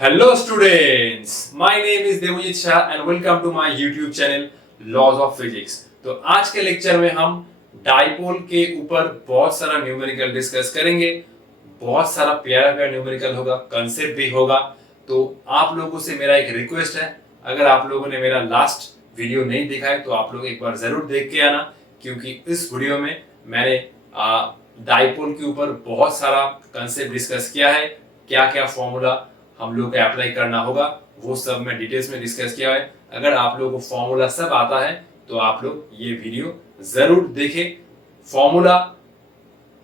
Hello students, my name is Devojit Shah and welcome to my YouTube channel Laws of Physics। तो आज के lecture में हम dipole के ऊपर बहुत सारा न्यूमेरिकल डिस्कस करेंगे। बहुत सारा प्यारा प्यारा न्यूमेरिकल होगा, कंसेप्ट भी होगा। तो आप लोगों से मेरा एक रिक्वेस्ट है, अगर आप लोगों ने मेरा लास्ट वीडियो नहीं देखा है तो आप लोग एक बार जरूर देख के आना, क्योंकि इस वीडियो में मैंने डाइपोल के ऊपर बहुत सारा कंसेप्ट डिस्कस किया है। क्या क्या फॉर्मूला हम लोग को अप्लाई करना होगा वो सब मैं डिटेल्स में डिस्कस किया है। अगर आप लोगों को फॉर्मूला सब आता है तो आप लोग ये वीडियो जरूर देखें। फॉर्मूला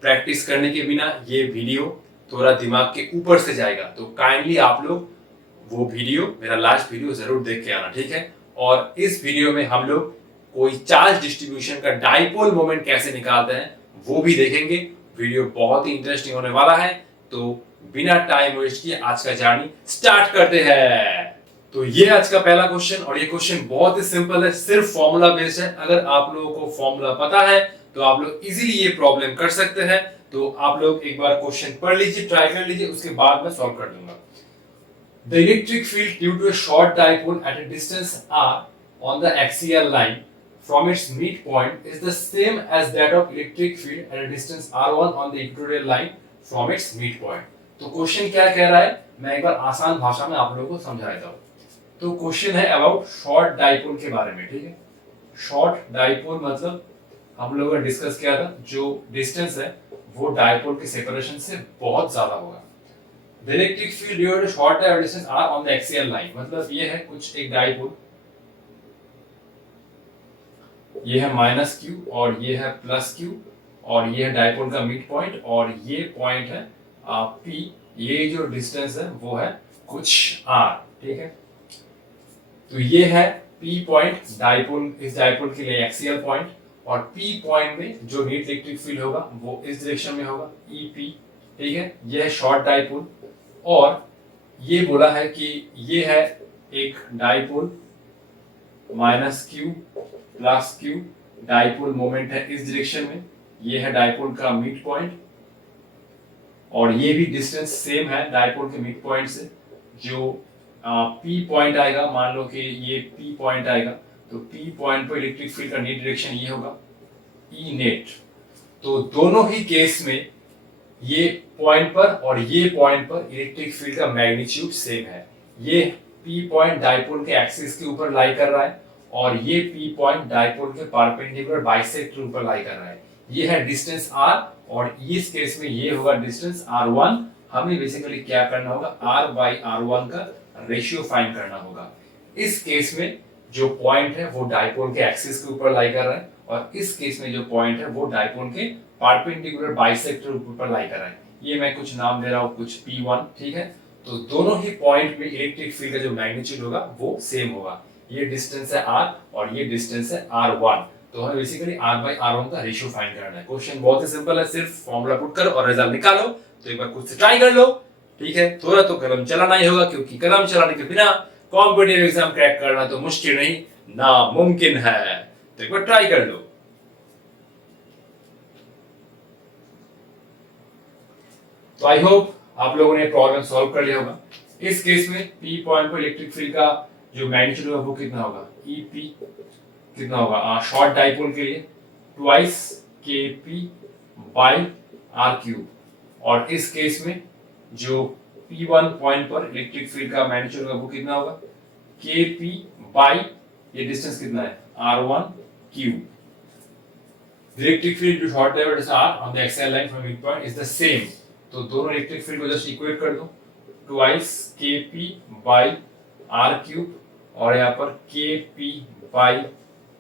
प्रैक्टिस करने के बिना ये वीडियो थोड़ा दिमाग के ऊपर से जाएगा, तो काइंडली आप लोग वो वीडियो, मेरा लास्ट वीडियो जरूर देख के आना, ठीक है। और इस वीडियो में हम लोग कोई चार्ज डिस्ट्रीब्यूशन का डाइपोल मोमेंट कैसे निकालते हैं वो भी देखेंगे। वीडियो बहुत ही इंटरेस्टिंग होने वाला है, तो बिना टाइम वेस्ट किए आज का जर्नी स्टार्ट करते हैं। तो ये आज का पहला क्वेश्चन, और ये क्वेश्चन बहुत ही सिंपल है, सिर्फ फॉर्मूला बेस्ड है। अगर आप लोगों को फॉर्मूला पता है तो आप लोग इजीली ये प्रॉब्लम कर सकते हैं। तो आप लोग एक बार क्वेश्चन पढ़ लीजिए, ट्राई कर लीजिए, उसके बाद मैं सॉल्व कर दूंगा। The electric field due to a short dipole at a distance r on the axial line from its midpoint is the same as that of electric field at a distance r1 on the equatorial line from its midpoint। तो question क्या कह रहा है, मैं एक बार आसान भाषा में आप लोगों को समझा देता हूँ। तो क्वेश्चन है अबाउट शॉर्ट डाइपोल के बारे में, ठीक है। शॉर्ट डाइपोल मतलब हम लोगों ने डिस्कस किया था, जो डिस्टेंस है वो डाइपोल के सेपरेशन से बहुत ज्यादा होगा। The electric field due to short distance are on the axial line, मतलब ये है कुछ एक डाइपोल, ये है माइनस क्यू और ये है प्लस क्यू, और ये है डाइपोल का मिड पॉइंट, और ये पॉइंट है पी। ये जो डिस्टेंस है वो है कुछ आर, ठीक है। तो ये है पी पॉइंट, डाइपोल, इस डाइपोल के लिए एक्सियल पॉइंट, और पी पॉइंट में जो नेट इलेक्ट्रिक फील्ड होगा वो इस डायरेक्शन में होगा, ई पी, ठीक है। ये है शॉर्ट डाइपोल, और ये बोला है कि ये है एक dipole minus Q plus Q, dipole moment है इस डायरेक्शन में, ये है डाइपोल का मिड पॉइंट, और ये भी डिस्टेंस सेम है डाइपोल के मिड पॉइंट से। जो पी पॉइंट आएगा, मान लो कि ये पी पॉइंट आएगा, तो पी पॉइंट पर इलेक्ट्रिक फील्ड का नेट डायरेक्शन ये होगा ई नेट। तो दोनों ही केस में ये पॉइंट पर और ये पॉइंट पर इलेक्ट्रिक फील्ड का मैग्नीट्यूड सेम है। ये पी पॉइंट डाइपोल के एक्सिस के ऊपर लाई कर रहा है, और ये पी पॉइंट डाइपोल के परपेंडिकुलर बाइसेक्टर ऊपर लाई कर रहा है। ये है डिस्टेंस r, और इस केस में ये होगा डिस्टेंस r1। हमें बेसिकली क्या करना होगा, r बाई r1 का रेशियो फाइंड करना होगा। इस केस में जो पॉइंट है वो डाइपोल के एक्सिस के ऊपर लाई कर रहा है, और इस केस में जो पॉइंट है वो डाइपोल के परपेंडिकुलर बाइसेक्टर ऊपर लाई कर रहा है। ये मैं कुछ नाम दे रहा हूँ, कुछ P1, ठीक है। तो दोनों ही पॉइंट में इलेक्ट्रिक फील्ड का जो मैग्नीट्यूड होगा वो सेम होगा। ये डिस्टेंस है r और ये डिस्टेंस है r1, तो हमें बेसिकली r बाई r1 का रेशियो फाइंड करना है। क्वेश्चन बहुत ही सिंपल है, सिर्फ फॉर्मूला पुट करो और रिजल्ट निकालो। तो एक बार खुद से ट्राई कर लो, ठीक है। थोड़ा तो कलम चलाना ही होगा, क्योंकि कलम चलाने के बिना कॉम्पिटिटिव एग्जाम क्रैक करना तो मुश्किल नहीं, नामुमकिन है। तो एक बार ट्राई कर लो। तो आई होप आप लोगों ने प्रॉब्लम सॉल्व कर लिया होगा। इस केस में पी पॉइंट पर इलेक्ट्रिक फील्ड का जो मैग्नीट्यूड होगा वो कितना होगा, ई पी कितना होगा, शॉर्ट डाइपोल के लिए ट्वाइस के पी बाई आर क्यूब, और इस केस में जो P1 पॉइंट पर इलेक्ट्रिक फील्ड का मैग्नीट्यूड होगा वो कितना होगा, के पी बाई, ये डिस्टेंस कितना है, r1 क्यूब। इलेक्ट्रिक फील्ड जो short dipole r on the axial line from midpoint is the same, तो दोनों इलेक्ट्रिक फील्ड को जस्ट इक्वेट कर दो, ट्वाइस के पी बाई आर क्यूब, और यहाँ पर के पी बाई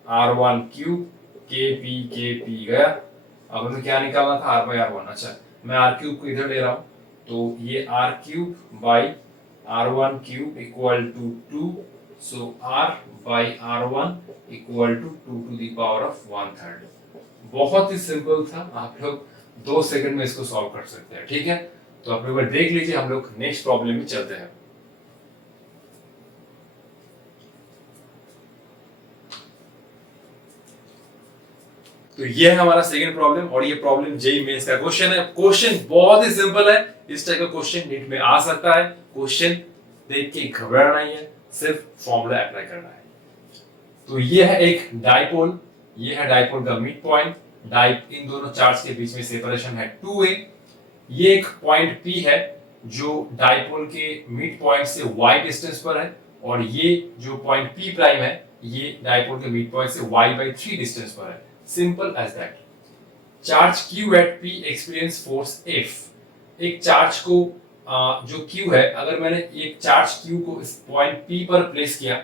r1 क्यूब, के पी गया। अब हमें क्या निकालना था, r बाई r1। अच्छा, मैं r क्यूब को इधर ले रहा हूँ, तो ये r cube by r1 cube equal to 2, so r by r1 equal to 2 to the power of 1/3। बहुत ही सिंपल था, आप लोग 2 सेकंड में इसको सॉल्व कर सकते हैं, ठीक है। तो आप लोग देख लीजिए, हम लोग नेक्स्ट प्रॉब्लम में चलते हैं। तो ये है हमारा सेकंड प्रॉब्लम, और ये प्रॉब्लम जेईई मेंस का क्वेश्चन है। क्वेश्चन बहुत ही सिंपल है, इस टाइप का क्वेश्चन नीट में आ सकता है। क्वेश्चन देख के घबराना नहीं है, सिर्फ फॉर्मूला अप्लाई करना है। तो ये है एक डाइपोल, ये है डाइपोल का मिड पॉइंट। इन दोनों चार्ज के बीच में सेपरेशन है 2a। ये एक पॉइंट P है जो डाइपोल के मिड पॉइंट से y डिस्टेंस पर है, और ये जो पॉइंट P प्राइम है ये डाइपोल के मिड पॉइंट से y/3 डिस्टेंस पर है। Simple as that. Charge Q at P experience force F। एक चार्ज को जो Q है, अगर मैंने एक चार्ज Q को इस पॉइंट P पर प्लेस किया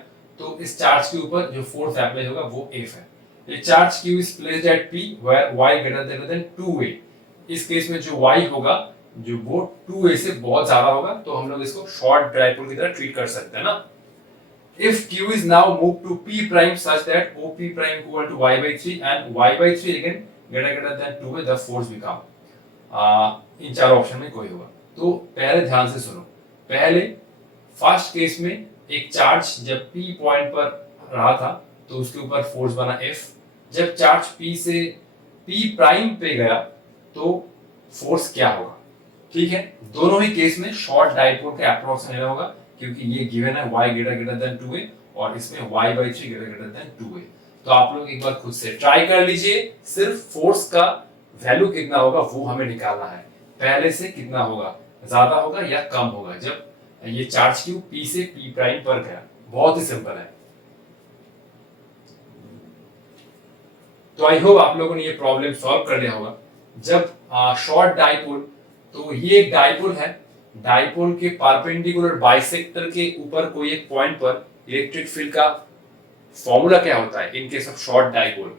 तो इस चार्ज के ऊपर जो फोर्स अप्लाई होगा वो F है। ये charge Q is placed at P where y greater than 2a। इस केस में जो y होगा जो वो 2a से बहुत ज्यादा होगा, तो हम लोग इसको शॉर्ट डाइपोल की तरह ट्रीट कर सकते हैं ना। If Q is now moved to P prime such that OP prime equal to y/3 and y/3 again greater than 2a, the force become इन चार ऑप्शन में कोई होगा। तो पहले ध्यान से सुनो। पहले फर्स्ट केस में एक चार्ज जब P पॉइंट पर रहा था तो उसके ऊपर फोर्स बना F। जब चार्ज P से P प्राइम पे गया तो फोर्स क्या होगा? ठीक है, दोनों ही केस में शॉर्ट डाइपोल का अप्रोक्स लेना होगा, क्योंकि ये गिवन है y ग्रेटर देन 2a और इसमें y/3 ग्रेटर देन 2a। तो आप लोग एक बार खुद से ट्राई कर लीजिए। सिर्फ फोर्स का वैल्यू कितना होगा वो हमें निकालना है। पहले से कितना होगा, ज्यादा होगा या कम होगा जब ये चार्ज Q P से P प्राइम पर गया। बहुत ही सिंपल है। तो आई होप आप लोगों ने ये प्रॉब्लम सॉल्व कर लिया होगा। जब शॉर्ट डाइपोल, तो ये एक डाइपोल है, डाइपोल के परपेंडिकुलर बाइसेक्टर के ऊपर कोई एक पॉइंट पर इलेक्ट्रिक फील्ड का फॉर्मूला क्या होता है in case of short dipole?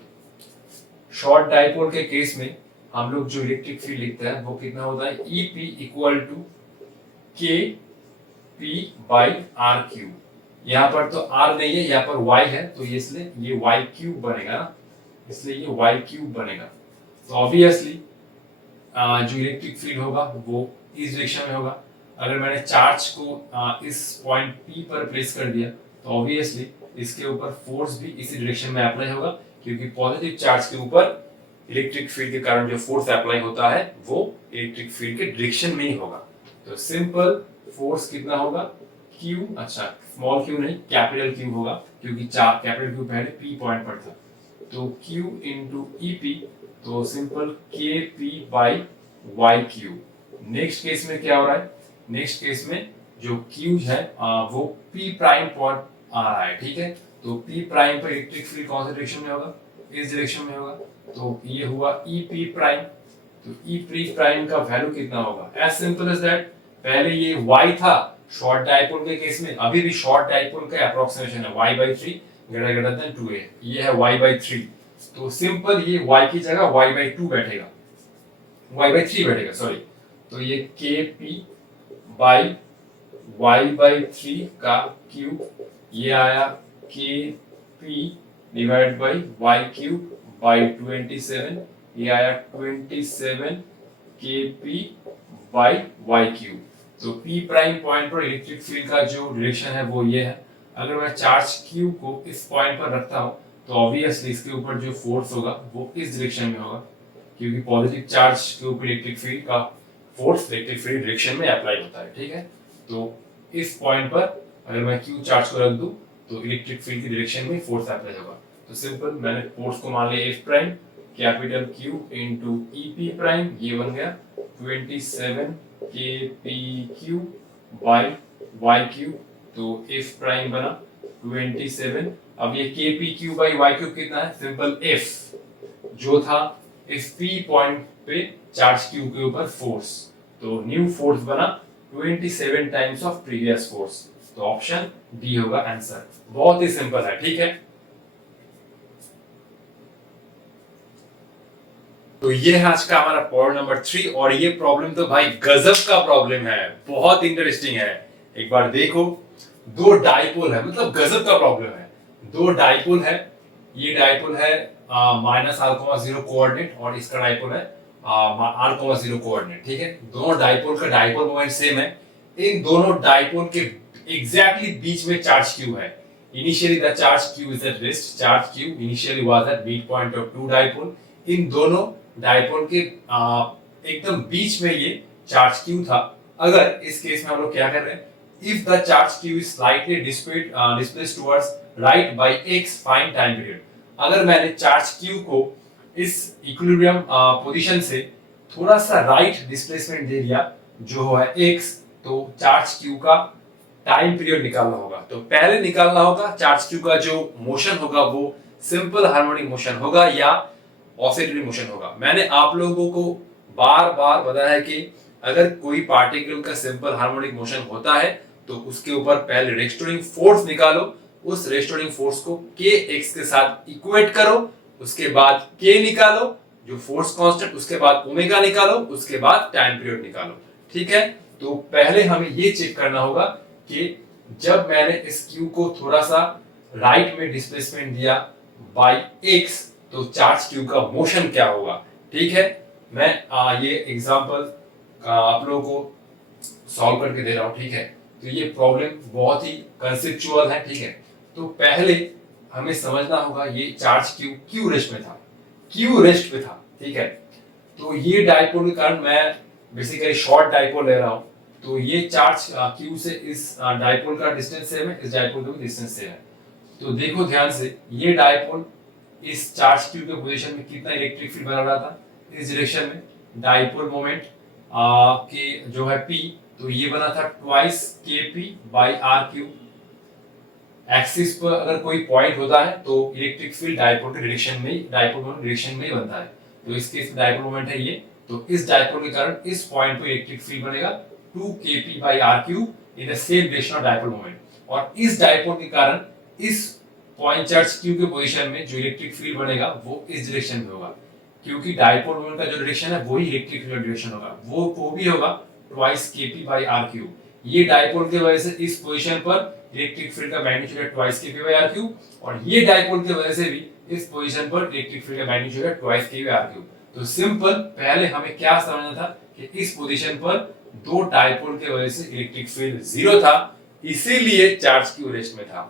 Short dipole के केस में हम लोग जो इलेक्ट्रिक फील्ड लिखते हैं वो कितना होता है? EP equal to KP/R3। यहाँ पर तो R नहीं है, यहाँ पर Y है, तो इसलिए ये Y³ बनेगा ना, इसलिए ये Y³ बनेगा। तो ऑब्वियसली जो इलेक्ट्रिक फील्ड होगा वो इस डायरेक्शन में होगा। अगर मैंने चार्ज को इस पॉइंट P पर प्लेस कर दिया तो ऑब्वियसली इसके ऊपर फोर्स भी इसी डायरेक्शन में अप्लाई होगा, क्योंकि पॉजिटिव चार्ज के ऊपर इलेक्ट्रिक फील्ड के कारण जो फोर्स अप्लाई होता है वो इलेक्ट्रिक फील्ड के डायरेक्शन में ही होगा। तो सिंपल फोर्स कितना होगा? Q, अच्छा स्मॉल q नहीं कैपिटल Q होगा, क्योंकि कैपिटल Q पहले P पॉइंट पर था। तो Q इंटू EP, तो सिंपल KP/Y³। नेक्स्ट केस में क्या हो रहा है? नेक्स्ट केस में जो Q है वो P प्राइम पर आ रहा है। ठीक है, तो P प्राइम पर इलेक्ट्रिक फील्ड कौन सी डायरेक्शन में होगा? इस डायरेक्शन में होगा। तो ये हुआ EP प्राइम। तो EP प्राइम का वैल्यू कितना होगा? As simple as that. पहले ये Y था शॉर्ट डाइपोल के केस में, अभी भी शॉर्ट डाइपोल का अप्रोक्सीमेशन है y/3 ग्रेटर देन 2a। ये है y/3, तो सिंपल ये y की जगह y/2 बैठेगा, y/3 बैठेगा सॉरी। तो ये KP/y/3 का क्यूब, ये आया KP/y³/27, ये आया 27 KP/y³। तो P प्राइम पॉइंट पर इलेक्ट्रिक फील्ड का जो डायरेक्शन है वो ये है। अगर मैं चार्ज Q को इस पॉइंट पर रखता हूँ तो ऑब्वियसली इसके ऊपर जो फोर्स होगा वो इस डायरेक्शन में होगा, क्योंकि पॉजिटिव चार्ज के ऊपर इलेक्ट्रिक फील्ड का फोर्स इलेक्ट्रिक फील्ड डायरेक्शन में अप्लाई होता है। ठीक है, तो इस पॉइंट पर अगर मैं Q चार्ज को रख दूं तो इलेक्ट्रिक फील्ड की डायरेक्शन में फोर्स अप्लाई होगा। तो सिंपल मैंने फोर्स को मान लिया F prime capital Q into EP prime, ये बन गया 27 KPQ/Y³। तो F प्राइम बना 27। अब ये KPQ/Y³ कितना है? सिंपल F जो था इस P पॉइंट पे चार्ज Q के ऊपर फोर्स, तो न्यू फोर्स बना 27 टाइम्स ऑफ प्रीवियस फोर्स। तो ऑप्शन डी होगा आंसर। बहुत ही सिंपल है। ठीक है, तो ये है आज का हमारा प्रॉब्लम नंबर 3, और ये प्रॉब्लम तो भाई गजब का प्रॉब्लम है, बहुत इंटरेस्टिंग है। एक बार देखो, दो डाइपोल है, मतलब गजब का प्रॉब्लम है। दो डाइपोल है, ये डाइपोल है -r,0 कोऑर्डिनेट और इसका डाइपोल है r,0 कोऑर्डिनेट। ठीक है, दोनों डाइपोल का डाइपोल मोमेंट सेम है। इन दोनों डाइपोल के एग्जैक्टली बीच में चार्ज Q है। Initially the charge Q is at rest, charge Q initially was at mid point of two dipole. इन दोनों डाइपोल के एकदम बीच में ये चार्ज Q था। अगर इस केस में हम लोग क्या कर रहे हैं, if the charge q is slightly displaced towards right by x find time period। अगर मैंने चार्ज q को इस इक्विलिब्रियम पोजीशन से थोड़ा सा राइट डिस्प्लेसमेंट दे दिया जो है x, तो चार्ज q का टाइम पीरियड निकालना होगा। तो पहले निकालना होगा चार्ज q का जो मोशन होगा वो सिंपल हार्मोनिक मोशन होगा या ऑसिलेटरी मोशन होगा। मैंने आप लोगों को बार बार बताया है कि अगर कोई पार्टिकल का सिंपल हार्मोनिक मोशन होता है तो उसके ऊपर पहले रेस्टोरिंग फोर्स निकालो, उस रेस्टोरिंग फोर्स को kx के साथ इक्वेट करो, उसके बाद k निकालो जो फोर्स कांस्टेंट, उसके बाद ओमेगा निकालो, उसके बाद टाइम पीरियड निकालो। ठीक है, तो पहले हमें ये चेक करना होगा कि जब मैंने इस q को थोड़ा सा राइट में डिस्प्लेसमेंट दिया बाय x तो चार्ज q का मोशन क्या होगा। ठीक है, मैं ये एग्जांपल आप लोगों को सॉल्व करके दे रहा हूं। ठीक है, तो ये प्रॉब्लम बहुत ही कंसेप्चुअल है। ठीक है, तो पहले हमें समझना होगा ये चार्ज क्यू रेस्ट में था, क्यू रेस्ट पे था। ठीक है, तो ये डाइपोल के कारण मैं बेसिकली शॉर्ट डाइपोल ले रहा हूं, तो ये चार्ज क्यू से इस डाइपोल का डिस्टेंस सेम है, इस डाइपोल का भी डिस्टेंस सेम है। तो देखो ध्यान से, ये डाइपोल इस चार्ज क्यू के पोजीशन में कितना इलेक्ट्रिक फील्ड बना रहा था इस डायरेक्शन में, डाइपोल मोमेंट के जो है p, तो ये बना था twice kp by R cube. Axis पर अगर कोई पॉइंट होता है तो इलेक्ट्रिक फील्ड डाइपोल के डायरेक्शन में ही, डाइपोल मोमेंट डायरेक्शन में ही बनता है। तो इस केस में डाइपोल मोमेंट है ये, तो इस डाइपोल के कारण इस पॉइंट पर इलेक्ट्रिक फील्ड बनेगा 2kp by R cube in the same direction of dipole moment. और इस डाइपोल के कारण इस पॉइंट चार्ज q के पोजीशन में जो इलेक्ट्रिक फील्ड बनेगा वो इस डायरेक्शन में होगा, क्योंकि डाइपोल मोमेंट का जो डायरेक्शन है वही इलेक्ट्रिक फील्ड डायरेक्शन होगा, वो भी होगा twice kp by R cube. ये डाइपोल की वजह से इस पोजीशन पर इलेक्ट्रिक फील्ड का मैग्नीट्यूड है twice kp by R cube, और ये डाइपोल की वजह से भी इस पोजीशन पर इलेक्ट्रिक फील्ड का मैग्नीट्यूड है twice kp by R cube. तो सिंपल पहले हमें क्या समझना था कि इस पोजीशन पर दो डाइपोल की वजह से इलेक्ट्रिक फील्ड जीरो था, इसीलिए चार्ज क्यू रेस्ट में था।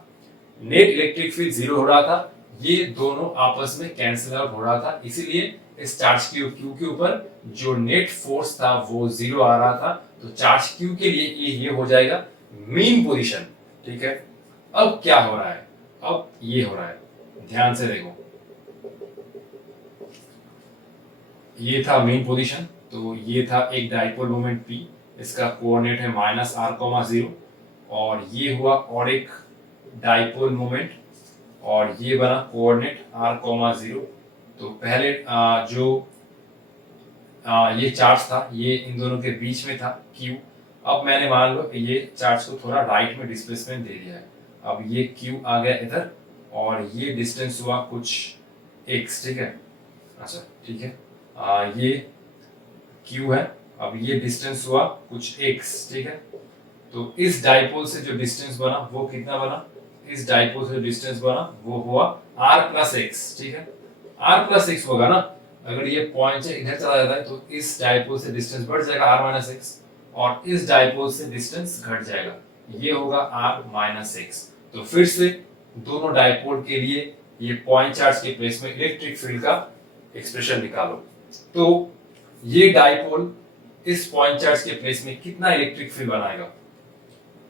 नेट इलेक्ट्रिक फील्ड जीरो हो रहा था, ये दोनों आपस में कैंसिल आउट हो रहा था, इसीलिए इस चार्ज क्यू के ऊपर जो नेट फोर्स था वो जीरो आ रहा था। तो चार्ज क्यू के लिए ये हो जाएगा मीन पोजीशन। ठीक है, अब क्या हो रहा है, अब ये हो रहा है, ध्यान से देखो, ये था मेन पोजीशन, तो ये था एक डाइपोल मोमेंट p, इसका कोऑर्डिनेट है -r,0 और ये हुआ और एक डाइपोल मोमेंट और ये बना कोऑर्डिनेट r,0। तो पहले जो ये चार्ज था ये इन दोनों के बीच में था q। अब मैंने मान लो ये चार्ज को थोड़ा राइट में डिस्प्लेसमेंट दे दिया है, अब ये q आ गया इधर और ये डिस्टेंस हुआ कुछ x। ठीक है, अच्छा ठीक है, ये q है, अब ये डिस्टेंस हुआ कुछ x। ठीक है, तो इस डाइपोल से जो डिस्टेंस बना वो कितना बना, इस डाइपोल से डिस्टेंस बना वो हुआ r प्लस x। ठीक है, r प्लस x होगा ना, अगर ये पॉइंट से इधर चला जाता है तो इस डाइपोल से डिस्टेंस बढ़ जाएगा r माइनस x और इस डाइपोल से डिस्टेंस घट जाएगा, ये होगा r माइनस x। तो फिर से दोनों डाइपोल के लिए ये पॉइंट चार्ज के प्लेस में इलेक्ट्रिक फील्ड का एक्सप्रेशन निकालो। तो ये डाइपोल इस पॉइंट चार्ज के प्लेस में कितना इलेक्ट्रिक फील्ड बनाएगा,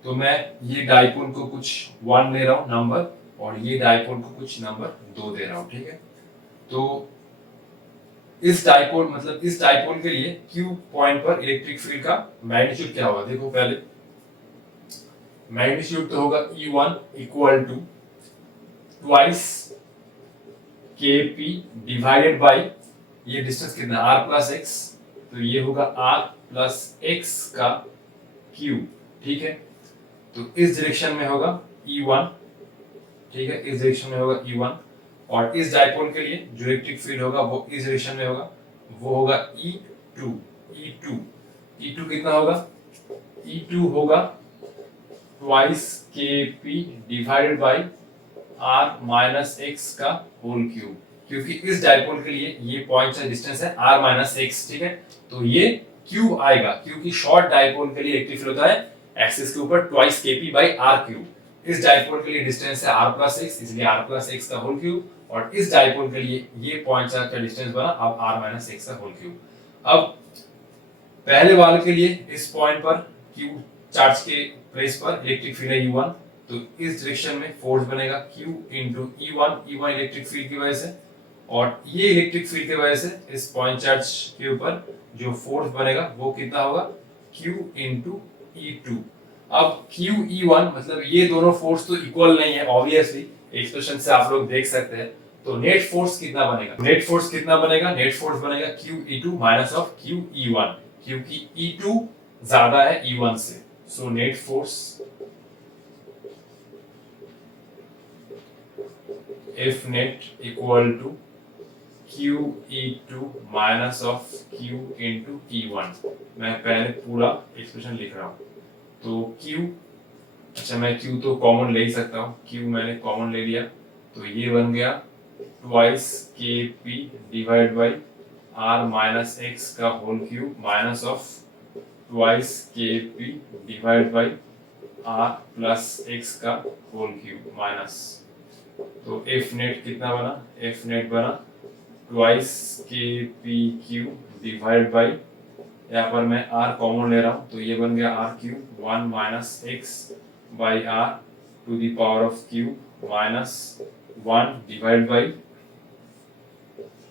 तो मैं ये डाइपोल को कुछ 1 ले रहा हूं नंबर और ये डाइपोल को कुछ नंबर 2 दे रहा हूं। ठीक है, तो इस डाइपोल मतलब इस डाइपोल के लिए Q पॉइंट पर इलेक्ट्रिक फील्ड का मैग्नीट्यूड क्या होगा, देखो पहले मैग्नीट्यूड तो होगा E1 equal to twice kp divided by ये डिस्टेंस कितना r प्लस x, तो ये होगा r प्लस x का क्यूब। ठीक है, तो इस डायरेक्शन में होगा E1। ठीक है, इस डायरेक्शन में होगा E1 और इस डाइपोल के लिए जो इलेक्ट्रिक फील्ड होगा वो इस डायरेक्शन में होगा, वो होगा E2। E2 कितना होगा, E2 होगा twice kp divided bye r minus x का होल क्यूब, क्योंकि इस डाइपोल के लिए ये पॉइंट का डिस्टेंस है r माइनस x। ठीक है, तो ये क्यूब आएगा क्योंकि शॉर्ट डाइपोल के लिए इलेक्ट्रिक फील्ड होता है एक्सिस के ऊपर twice kp by r cube. इस डाइपोल के लिए डिस्टेंस है r प्लस x, इसलिए r प्लस x का होल क्यूब, और इस डाइपोल के लिए ये पॉइंट चार्ज का डिस्टेंस बना अब r माइनस x का होल क्यूब। अब पहले वाले के लिए इस पॉइंट पर q चार्ज के प्लेस पर इलेक्ट्रिक फील्ड है U1, तो इस डायरेक्शन में फोर्स बनेगा Q into E1, E1 electric field की वजह से, और ये इलेक्ट्रिक फील्ड की वजह से इस पॉइंट चार्ज के ऊपर जो फोर्स बनेगा वो कितना होगा, Q इंटू E2। अब Q E1 मतलब ये दोनों फोर्स तो इक्वल नहीं है, ऑब्वियसली एक्सप्रेशन से आप लोग देख सकते हैं। तो नेट फोर्स कितना बनेगा, नेट फोर्स कितना बनेगा, नेट फोर्स बनेगा Q E2 minus of Q E1, क्योंकि E2 ज्यादा है E1 से। So net force F net equal to Q E2 minus of Q into E1। मैं पहले पूरा एक्सप्रेशन लिख रहा हूँ। तो Q, अच्छा मैं Q तो कॉमन ले ही सकता हूँ, Q मैंने कॉमन ले लिया, तो ये बन गया twice KP divide by R minus x का whole cube minus of twice KP divide by R plus x का होल क्यूब माइनस, तो F नेट कितना बना, F नेट बना twice KP cube divide by, यहाँ पर मैं R कॉमन ले रहा हूँ तो ये बन गया R cube 1 minus X by R to the power of cube minus 1 divide by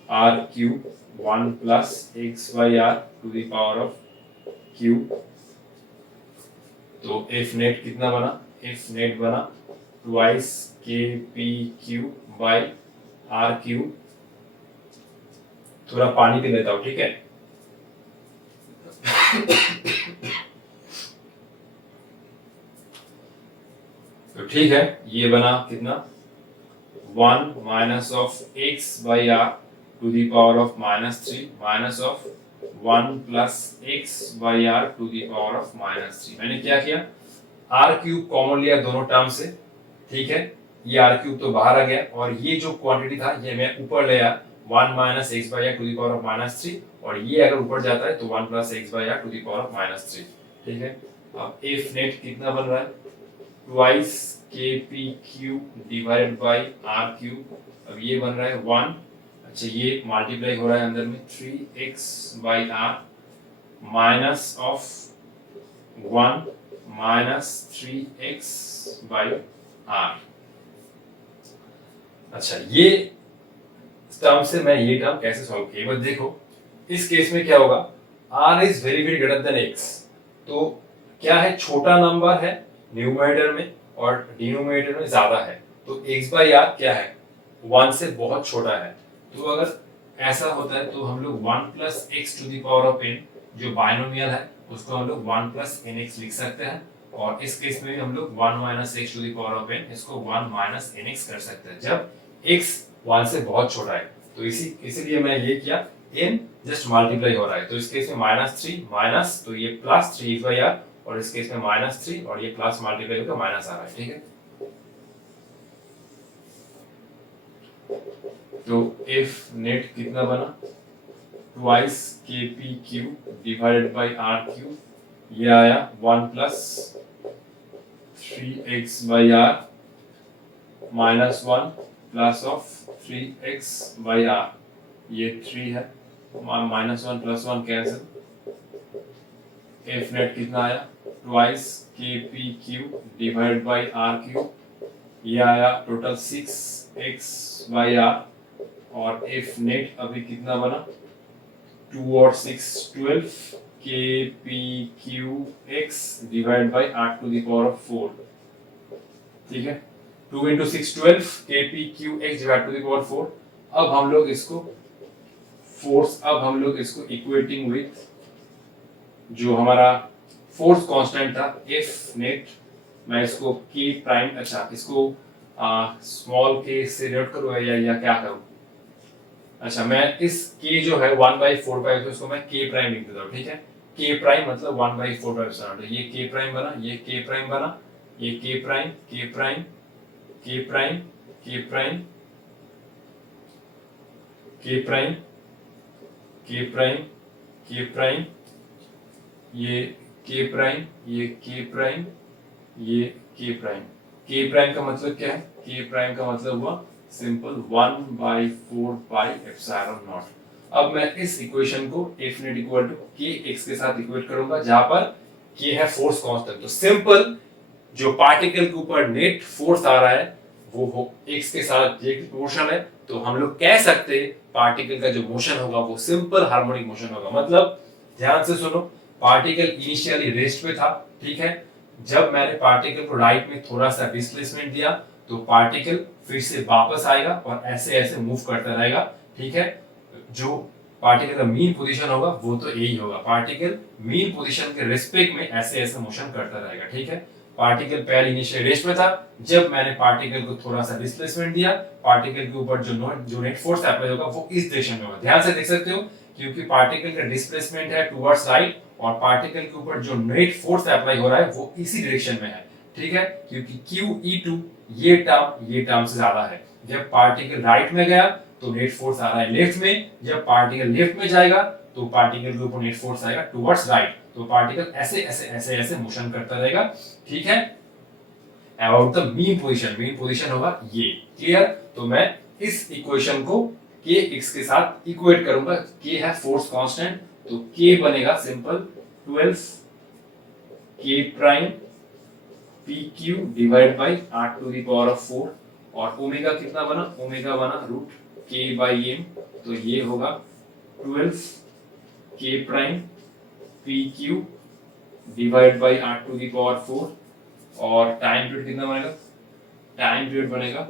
R cube 1 plus X by R to the power of cube. तो F नेट कितना बना, F नेट बना twice KP cube by R cube. थोड़ा पानी P लेता हूँ, ठीक है। तो ठीक है, ये बना कितना 1 minus of X by R to the power of -3 minus of 1 plus X by R to the power of -3। मैंने क्या किया, आर क्यूब कॉमन लिया दोनों टर्म से, ठीक है। ये आर क्यूब तो बाहर आ गया और ये जो क्वांटिटी था ये मैं ऊपर ले आया 1 minus X by R to the power of -3, और ये अगर ऊपर जाता है तो 1 plus X by R to the power of -3, ठीक है। अब एफ नेट कितना बन रहा है, twice KP cube divided by R cube. अब ये बन रहा है 1, अच्छा ये मल्टीप्लाई हो रहा है अंदर में 3x by R minus of 1 minus 3x by R। अच्छा ये टर्म से मैं ये टर्म कैसे सॉल्व किया, बस देखो इस केस में क्या होगा, R is very very greater than x, तो क्या है, छोटा नंबर है न्यूमरेटर में और डिनोमिनेटर में ज्यादा है, तो x बाई आर क्या है, 1 से बहुत छोटा है। तो अगर ऐसा होता है तो हम लोग 1 plus X to the power of n जो बाइनोमियल है उसको हम लोग 1 प्लस nx लिख सकते हैं, और इस केस में भी हम लोग 1 minus X to the power of n इसको 1 माइनस nx कर सकते हैं जब x 1 से बहुत छोटा है। तो इसीलिए मैं ये किया, n जस्ट मल्टीप्लाई हो रहा है, तो इस केस में -3 माइनस, तो ये प्लस 3 बाई आर, और इस केस में -3 और ये प्लस मल्टीप्लाई होकर माइनस आ रहा है, ठीक है। तो F नेट कितना बना, twice KP cube divided by R cube, ये आया 1 plus 3x by R minus 1 plus of 3x by R, ये 3 है, -1 प्लस 1 कैंसिल। F नेट कितना आया, twice KP cube divided by R cube, ये आया टोटल 6x बाई R, और F net अभी कितना बना 2 और 6 12 KP cube x divide by R to the power of 4, ठीक है। 2 into 6 12 KP cube x divide to the power 4। अब हम लोग इसको इक्वेटिंग विथ जो हमारा फोर्स कांस्टेंट था F नेट, मैं इसको K प्राइम, अच्छा इसको स्मॉल k से डिनोट करूँ या क्या करूँ, अच्छा मैं इस k जो है 1/4 तो इसको मैं k प्राइम लिख देता हूँ, ठीक है। k प्राइम मतलब 1/4, तो ये k प्राइम बना, ये k प्राइम बना, ये k prime k prime k prime k prime k prime k prime k prime, ये k प्राइम, ये k प्राइम, ये k प्राइम। k प्राइम का मतलब क्या है, k प्राइम का मतलब हुआ सिंपल 1/4 पाई एप्सिलॉन नॉट। अब मैं इस इक्वेशन को F net equal to k x के साथ इक्वेट करूंगा, जहां पर k है फोर्स कांस्टेंट, तो सिंपल जो पार्टिकल के ऊपर नेट फोर्स आ रहा है वो x के साथ j की प्रोपोर्शनल है, तो हम लोग कह सकते हैं पार्टिकल का जो मोशन होगा वो सिंपल हार्मोनिक मोशन होगा। मतलब ध्यान से सुनो, पार्टिकल इनिशियली रेस्ट पे था, ठीक है, जब मैंने पार्टिकल को राइट में थोड़ा सा डिस्प्लेसमेंट दिया तो पार्टिकल फिर से वापस आएगा और ऐसे ऐसे मूव करता रहेगा, ठीक है। जो पार्टिकल का मीन पोजीशन होगा वो तो यही होगा, पार्टिकल मीन पोजीशन के रिस्पेक्ट में ऐसे ऐसे मोशन करता रहेगा, ठीक है। पार्टिकल पहले इनिशियल रेस्ट में था, जब मैंने पार्टिकल को थोड़ा सा डिस्प्लेसमेंट दिया, पार्टिकल के ऊपर जो नेट फोर्स अप्लाई होगा वो इस डायरेक्शन में होगा। ध्यान से देख सकते हो, क्योंकि पार्टिकल का डिस्प्लेसमेंट है टुवर्ड्स राइट और पार्टिकल के ऊपर जो नेट फोर्स अप्लाई हो रहा है वो इसी डायरेक्शन में है, ठीक है, क्योंकि QE2 ये टर्म से ज्यादा है। जब पार्टिकल राइट में गया तो नेट फोर्स आ रहा है लेफ्ट में, जब पार्टिकल लेफ्ट में जाएगा तो पार्टिकल के ऊपर नेट फोर्स आएगा टुवर्ड्स राइट, तो पार्टिकल ऐसे ऐसे ऐसे ऐसे मोशन करता रहेगा, ठीक है। अबाउट द मीन पोजीशन होगा ये, क्लियर। तो मैं इस इक्वेशन को kx के साथ इक्वेट करूंगा, k है फोर्स कांस्टेंट, तो k बनेगा simple 12 k prime pq divide by r to the power of 4, और ओमेगा कितना बना, ओमेगा बना रूट k बाई m, तो ये होगा 12 k prime pq divide by r to the power 4, और टाइम पीरियड कितना बनेगा, टाइम पीरियड बनेगा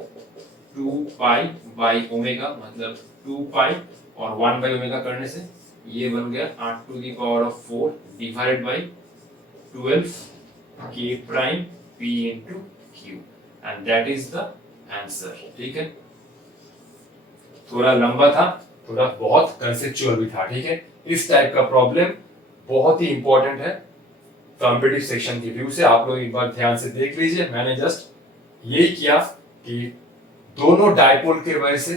2 पाई बाई ओमेगा, मतलब 2 पाई और 1 बाई ओमेगा करने से ये बन गया r to the power of 4 divide by 12 k prime p into q, and that is the answer, ठीक है। थोड़ा लंबा था, थोड़ा बहुत कंसेप्चुअल भी था, ठीक है। इस टाइप का प्रॉब्लम बहुत ही इंपॉर्टेंट है कॉम्पिटिटिव सेक्शन के व्यू से, आप लोग एक बार ध्यान से देख लीजिए। मैंने जस्ट यही किया कि दोनों डायपोल के वजह से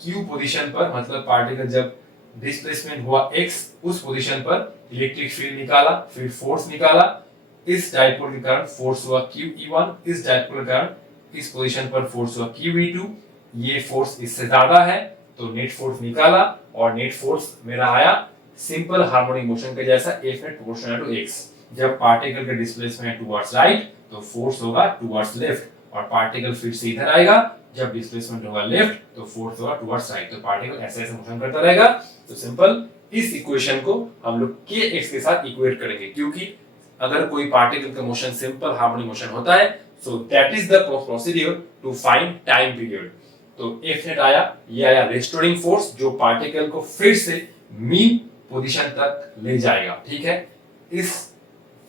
Q पोजीशन पर, मतलब पार्टिकल जब डिस्प्लेसमेंट हुआ x, उस पोजीशन पर इलेक्ट्रिक फील्ड निकाला, फिर फोर्स निकाला, इस डायपोल के कारण फोर्स हुआ QE1, इस डायपोल के कारण इस पोजीशन पर फोर्स हुआ QE2, ये फोर्स इससे ज्यादा है तो नेट फोर्स निकाला, और नेट फोर्स मेरा आया सिंपल हार्मोनिक मोशन के जैसा, F नेट प्रोपोर्शनल टू x। जब पार्टिकल का डिस्प्लेसमेंट टुवर्ड्स राइट तो फोर्स होगा टुवर्ड्स लेफ्ट, और पार्टिकल फिर से इधर आएगा, जब डिस्प्लेसमेंट होगा लेफ्ट तो फोर्स होगा टुवर्ड्स राइट, तो पार्टिकल ऐसे ऐसे मोशन करता रहेगा। तो सिंपल इस इक्वेशन को हम लोग kx के साथ इक्वेट करेंगे, क्योंकि अगर कोई पार्टिकल का मोशन सिंपल हार्मोनिक मोशन होता है, so that is the procedure to find time period. तो F नेट आया, ये आया रेस्टोरिंग फोर्स जो पार्टिकल को फिर से मीन पोजीशन तक ले जाएगा, ठीक है। इस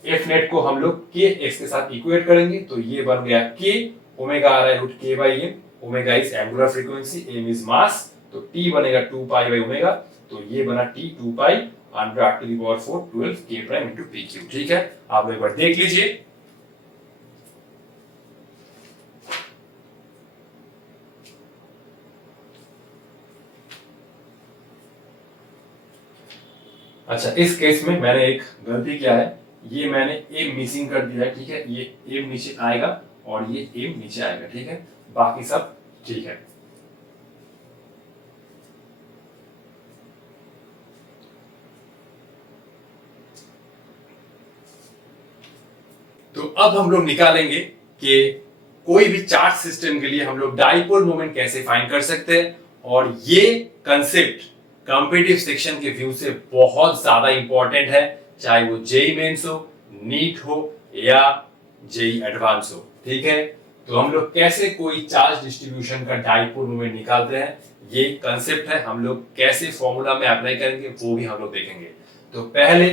F नेट को हम लोग kx के साथ इक्वेट करेंगे, तो ये बन गया k, ओमेगा आ रहा है root k by m, omega is angular frequency, m is mass, तो t बनेगा 2 पाई बाई ओमेगा, तो ये बना t 2 pi under r to the power 4 12 k prime into pq, ठीक है। आप लोग एक बार देख लीजिए। अच्छा, इस केस में मैंने एक गलती किया है, ये मैंने m मिसिंग कर दिया है, ठीक है। ये m नीचे आएगा और ये m नीचे आएगा, ठीक है, बाकी सब ठीक है। तो अब हम लोग निकालेंगे कि कोई भी चार्ज सिस्टम के लिए हम लोग डाइपोल मोमेंट कैसे फाइंड कर सकते हैं, और ये कंसेप्ट कॉम्पिटिटिव सेक्शन के व्यू से बहुत ज्यादा इंपॉर्टेंट है, चाहे वो जेई मेंस हो, नीट हो या जेई एडवांस हो, ठीक है। तो हम लोग कैसे कोई चार्ज डिस्ट्रीब्यूशन का डाइपोल मोमेंट निकालते हैं, ये कंसेप्ट है, हम लोग कैसे फॉर्मूला में अप्लाई करेंगे वो भी हम लोग देखेंगे। तो पहले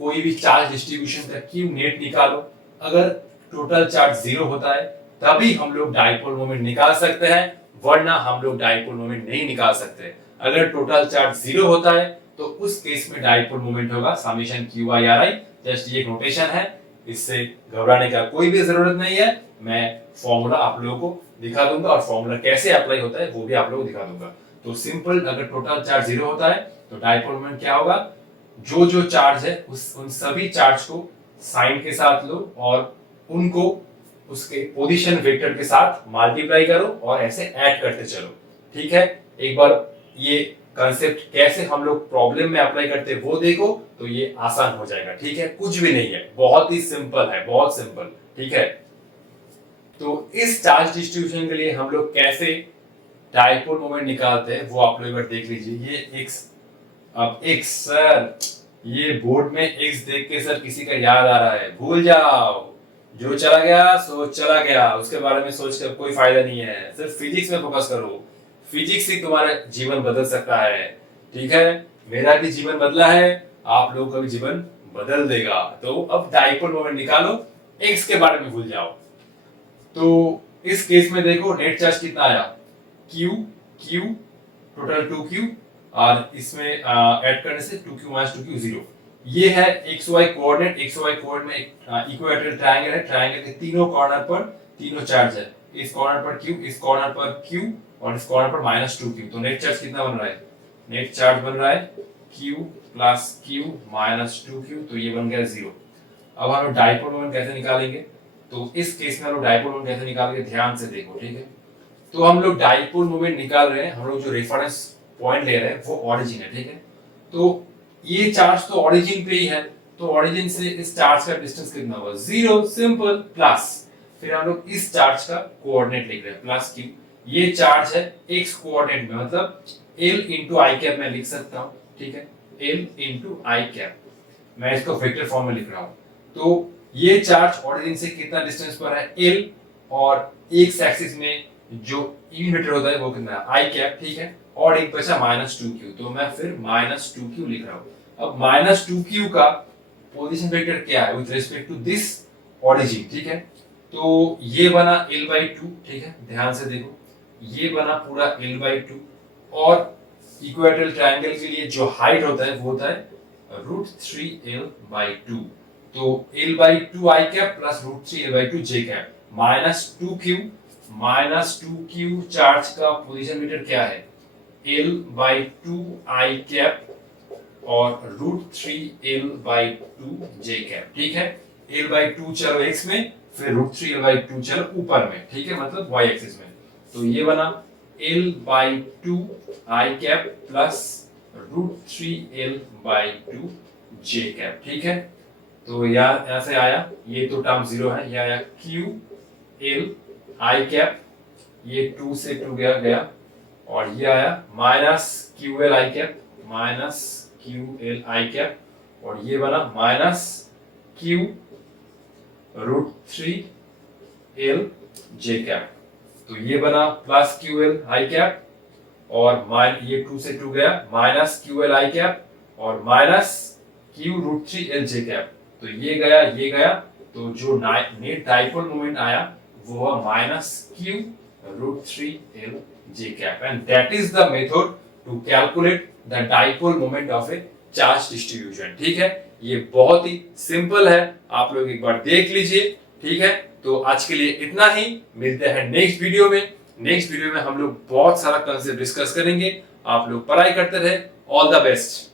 कोई भी चार्ज डिस्ट्रीब्यूशन का Q नेट निकालो, अगर टोटल चार्ज 0 होता है तभी हम लोग डाइपोल मोमेंट निकाल सकते हैं, वरना हम लोग डाइपोल मोमेंट नहीं निकाल सकते। अगर टोटल चार्ज 0 होता है तो उस केस में डाइपोल मोमेंट होगा समेशन QI/RI, जस्ट ये एक नोटेशन है, इससे घबराने का कोई भी जरूरत नहीं है। मैं फॉर्मूला आप लोगों को दिखा दूंगा और फॉर्मूला कैसे अप्लाई होता है वो भी आप लोगों को दिखा दूंगा। तो सिंपल, अगर टोटल चार्ज 0 होता है तो डाइपोल मोमेंट क्या होगा, जो जो चार्ज है उन सभी चार्ज को साइन के साथ लो और उनको उसके पोजीशन वेक्टर के साथ मल्टीप्लाई करो और ऐसे ऐड करते चलो, ठीक है। एक बार ये कंसेप्ट कैसे हम लोग प्रॉब्लम में अप्लाई करते हैं वो देखो, तो ये आसान हो जाएगा, ठीक है। कुछ भी नहीं है, बहुत ही सिंपल है, बहुत सिंपल, ठीक है। तो इस चार्ज डिस्ट्रीब्यूशन के लिए हम लोग कैसे डाइपोल मोमेंट निकालते हैं वो आप लोग एक बार देख लीजिए। ये x, अब x सर, ये बोर्ड में x देख के सर किसी का याद आ रहा है, भूल जाओ, जो चला गया सो चला गया, उसके बारे में सोच कर कोई फायदा नहीं है। सिर्फ फिजिक्स में फोकस करो, फिजिक्स ही तुम्हारा जीवन बदल सकता है। ठीक है, मेरा भी जीवन बदला है, आप लोगों का भी जीवन बदल देगा। तो अब डाइपोल मोमेंट निकालो, x के बारे में भूल जाओ। तो इस केस में देखो नेट चार्ज कितना आया, q q टोटल 2q, और इसमें ऐड करने से 2q माइनस 2q 0। ये है xy कोऑर्डिनेट, xy कोऑर्डिनेट में इक्विलैटरल ट्रायंगल है, ट्रायंगल के तीनों कॉर्नर पर तीनों चार्ज है, इस कॉर्नर पर q, इस कॉर्नर पर q और इस कॉर्नर पर माइनस 2q। तो नेट चार्ज कितना बन रहा है, नेट चार्ज बन रहा है q plus q minus 2q, तो ये बन गया 0। अब हम डाइपोल मोमेंट कैसे निकालेंगे, तो इस केस में हम लोग डाइपोल मोमेंट कैसे निकालेंगे ध्यान से देखो। ठीक है, तो हम लोग डाइपोल मोमेंट निकाल रहे हैं, हम लोग जो रेफरेंस पॉइंट ले रहे हैं वो ओरिजिन है। ठीक है, तो ये चार्ज तो ओरिजिन पे ही है, तो ओरिजिन से इस चार्ज का डिस्टेंस कितना होगा, 0, सिंपल, प्लस फिर हम लोग इस चार्ज का कोऑर्डिनेट लिख रहे हैं प्लस q। ये चार्ज है x कोऑर्डिनेट में, मतलब l इंटू आई कैप मैं लिख सकता हूँ। ठीक है, l इंटू आई कैप, मैं इसको वेक्टर फॉर्म में लिख रहा हूँ। तो ये चार्ज ओरिजिन से कितना डिस्टेंस पर है, l, और एक्स एक्सिस में जो यूनिट होता है वो कितना है, आई कैप। ठीक है, और एक बचा माइनस 2q, तो मैं फिर माइनस 2q लिख रहा हूँ। अब माइनस 2q का पोजीशन वेक्टर क्या है with respect to this origin. ठीक है, तो ये बना l/2। ठीक है, ध्यान से देखो, ये बना पूरा l/2, और इक्वेटोरियल ट्रायंगल के लिए जो हाइट होता है वो होता है √3l/2। तो l/2 आई कैप प्लस √3l/2 जे कैप, माइनस 2q चार्ज का पोजीशन वेक्टर क्या है, l/2 आई कैप और √3l/2 जे कैप। ठीक है, l/2 चलो x में, फिर √3l/2 चलो ऊपर में। ठीक है, मतलब y एक्सिस में। तो ये बना l/2 आई कैप प्लस √3l/2 जे कैप। ठीक है, तो यहाँ से आया, ये तो टर्म 0 है, ये आया ql आई कैप, ये 2 से 2 गया, और ये आया माइनस ql आई कैप, माइनस ql आई कैप, और ये बना minus q √3l J cap. तो ये बना प्लस ql आई कैप, और ये 2 से 2 गया, माइनस ql आई कैप और minus q √3l J cap. तो ये गया, तो जो नेट डाइपोल मोमेंट आया वो हुआ minus q √3l J cap, and that is the method to calculate the dipole moment of a charge distribution. ठीक है, ये बहुत ही सिंपल है, आप लोग एक बार देख लीजिए। ठीक है, तो आज के लिए इतना ही, मिलते हैं नेक्स्ट वीडियो में। नेक्स्ट वीडियो में हम लोग बहुत सारा कंसेप्ट डिस्कस करेंगे। आप लोग पढ़ाई करते रहे, ऑल द बेस्ट।